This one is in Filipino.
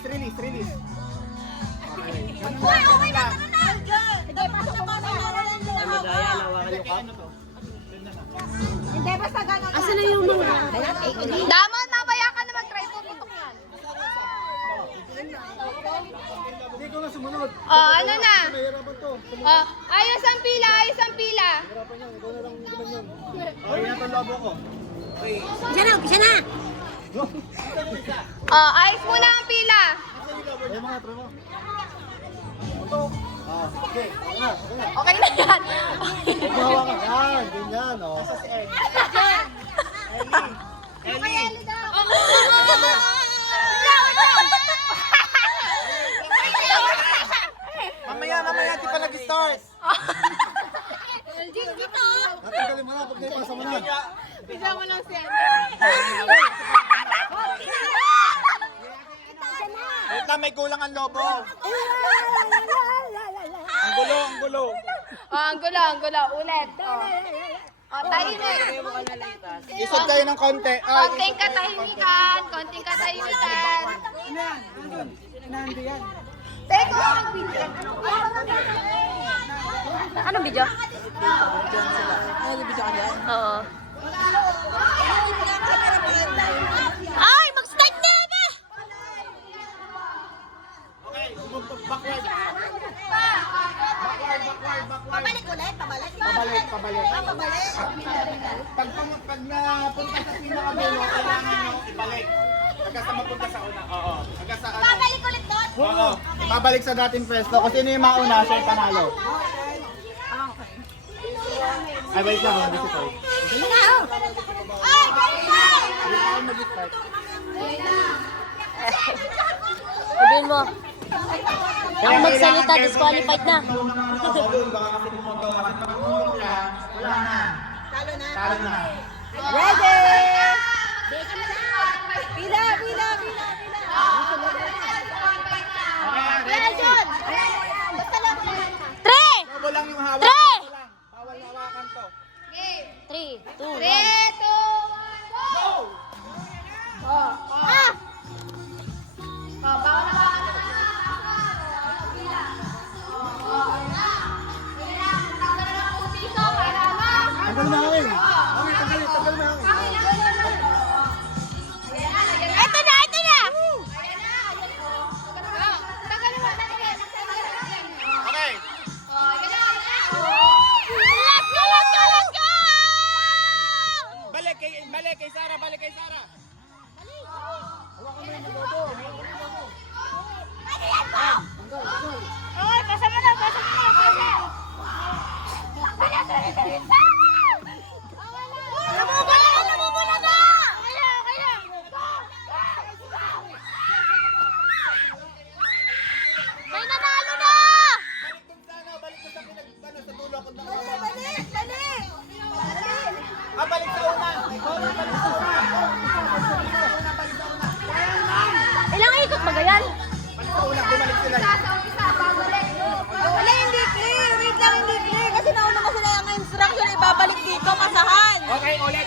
Release. Uy, okay na, ano na? Hindi, pasok na pasok. Madaya, nawakan yung cup. Hindi, basta gano'n. Asa na yung mga? Damon, mamaya ka na mag-try puputok yan. Hindi ko na sumunod. Oh, ano na? Mahirapan to. Oh, ayos ang pila. Mahirapan yan. Ikaw na lang naman yun. Okay na itong labo ko. Siya na! Oh, ayos muna ang pila. Ay mga trono. Okay. Okay na yan. Gawa ka. Yan. Ganyan. Oh. Ellie! Mamaya, di pa nag-start. Natanggalin mo na pag naipasa mo na. Bigyan mo lang siya. Wait na, may kulang ang lobo. Ang gulo. Oh, ang gulo. Ulit. Oh, tahimik. Isod kayo ng konti. Konting katahimikan. Teko, ang video. Anong video? Oo. Ay, mag-start na ba? Okay, backward. Pabalik ulit, pabalik. Pabalik. Pag napunta sa pinaka-dulo, kailangan nyo ibalik. Hanggang sa mapunta sa una. Oo. Hanggang sa ano. Pabalik ulit doon? Oo. Pabalik sa dating pwesto. Kung sino yung mauna, siya yung panalo. Ay, wait lang. Hindi si Toy. Ay, ganyan! Ay, mag-start. Sabihin mo. Ako magsalita, disqualified na. Baka kasi pumunta. Kasi pag-pumunta siya, wala na. Talo na. Ready! Pila! Pila, John! Basta lang. 3! Lobo lang yung hawak. Tre! Lobo lang. Bawal hawakan to. 3, 2, 3, 2, 1, go! Oh. Ah! Oh, bawal na. Tanggal mo hangin. Tanggal mo hangin. Ito na! Okay. Let's go! Balik kay Sara. Oy, pasa mo na. Namumula na! Kaya. May nanalo na! Balik ko sa sa dulo kung Balik! balik sa una. Balik sa una. Ilang ikot ba ganyan? Balik sa una, bumalik sila. Wala, hindi clear. Wait lang, hindi clear. Kasi nauna mo sila ang instruction. Ibabalik dito, masahan. Okay, ulit.